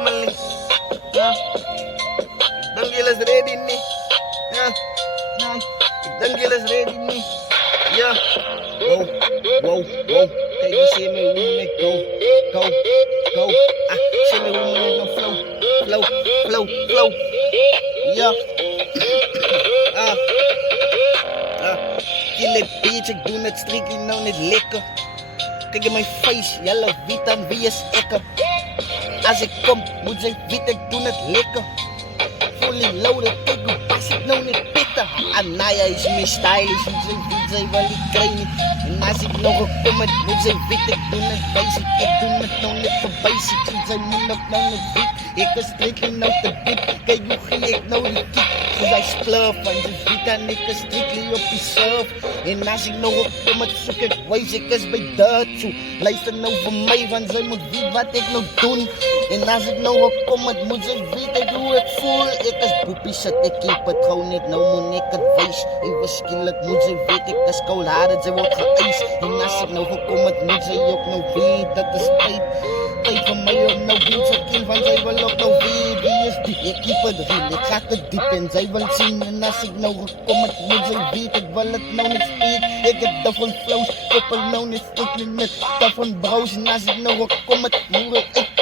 family. Don't get us ready me. Don't get us ready me. Yeah. Whoa. Can you see me woman? Go. See me woman no flow. Yeah. Kille bitch, ik doe het strictly nou niet lekker. Kijk in mijn face, yellow witan, wie is ikke? Als ik kom, moet zij weten, ik doe het lekker. Fully loaded, kijk hoe pas ik nou niet pitten. Anaya is meer stylish, zij wel die krijgen. En als ik nog kom, moet zij weten, ik doe het basic. Ik doe het nou niet voor basic, zij moet ook nou niet weak. Ik is strictly nou te dik, kijk hoe ging ik nou die kick. Ze zijn splurf, want ze weten en ik is strictly op die surf. En als ik nog kom, zoek ik wijs, ik is bij dat toe. Luister nou voor mij, want zij moet weten wat ik nou doen. En als ik nou kom, moet ze weten hoe ik voel. Ik is boepie, zet ik keep het gewoon niet, nou moet ik het wijs. Even skillelijk moet ze weten, ik is koolhaardig, ze wordt geëist. En als ik nou kom, moet ze ook nou weten, dat is tijd. Tijd voor mij om nou weten, ze kind van zij wil ook nou weten. Wie is die? Ik keep het real, ik ga te diep en zij wil zien. En als ik nou kom, moet ze weten, ik wil het nou niet speak. Ik heb daarvan flows, koppel nou niet stuk met daarvan browse. En als ik nou kom, moet ik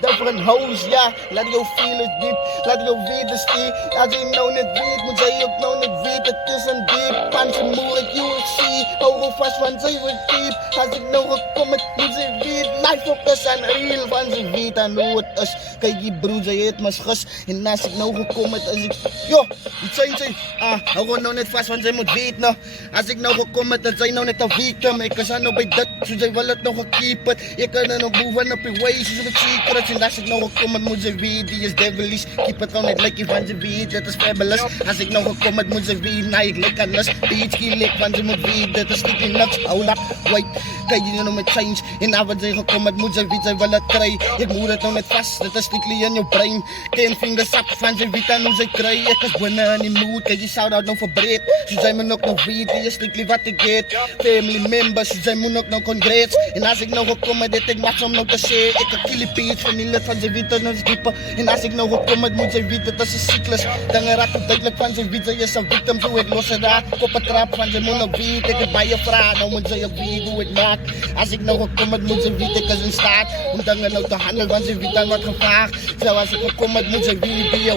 voor een hoes, ja. Laat jou voelen diep, laat jou weten steek. Als je nou niet weet, moet zij ook nou niet weten. Het is een diep, panse moeilijk, you will see. Hou er vast, want zij wordt diep. Als ik nou gekomen, moet ze weten. Life op is aan real, want ze weet aan hoe het is. Kijk die broer, zij heet mijn gus. En als ik nou gekomen, als ik... Yo, die zijn. Hou er nou niet vast, want zij moet weten. Nou. Als ik nou gekomen, dan zijn nou net een victim. Ik is aan nou bij dat, zo zij wil het nog gekeepen. Je kan er nog boven op je ways, zo het secrets. En als ik nog kom, moet ze weten, die is devilish. Keep het gewoon niet lekker van ze weten, dat is fabulous. Als ik nog kom, moet ze weten, nou ik lik aan lust. Bitch, die lik van ze moet weten, dat is niet nuts. Hold up, wait, kijk je nou met change. En als ze gekomen, moet ze weten, zij wil het krijgen. Ik moet het nog niet vast, dat is strictly in je brain. Geen vingers op van ze weten hoe ze krijgen. Ik is binnen in die mood, kijk je shout-out nog voor breed. Ze zijn me ook nog weten, die is strictly wat ik get. Family members, ze zijn me ook nog congrats. En als ik nog kom, dit ik mag om nog te share. Ik kan killie bitch van die van ze weten nog dieper. En als ik nou opkom, moet ze weten dat ze cyclus. Dan raak ik duidelijk van ze weten, ze is een victim. Zo ik los het raak, koppentrap van ze moet nog weten. Ik heb bij je vraag, nou moet ze ook weten hoe het maakt. Als ik nou opkom, moet ze weten, ik is in staat. Om dan nou te handelen, want ze weten wat gevaar. Zoals ik opkom, moet ze weten, be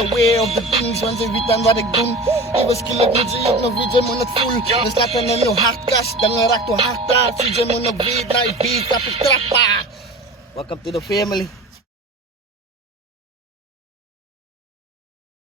aware of the things. Want ze weten wat ik doe. Even skillig moet ze ook nog weten, ze moet het voelen. Dus laat dan in je hartkast, dan raakt je hart daar. Ze moet nog weten, nou ik weet dat ik trappa. Welcome to the family.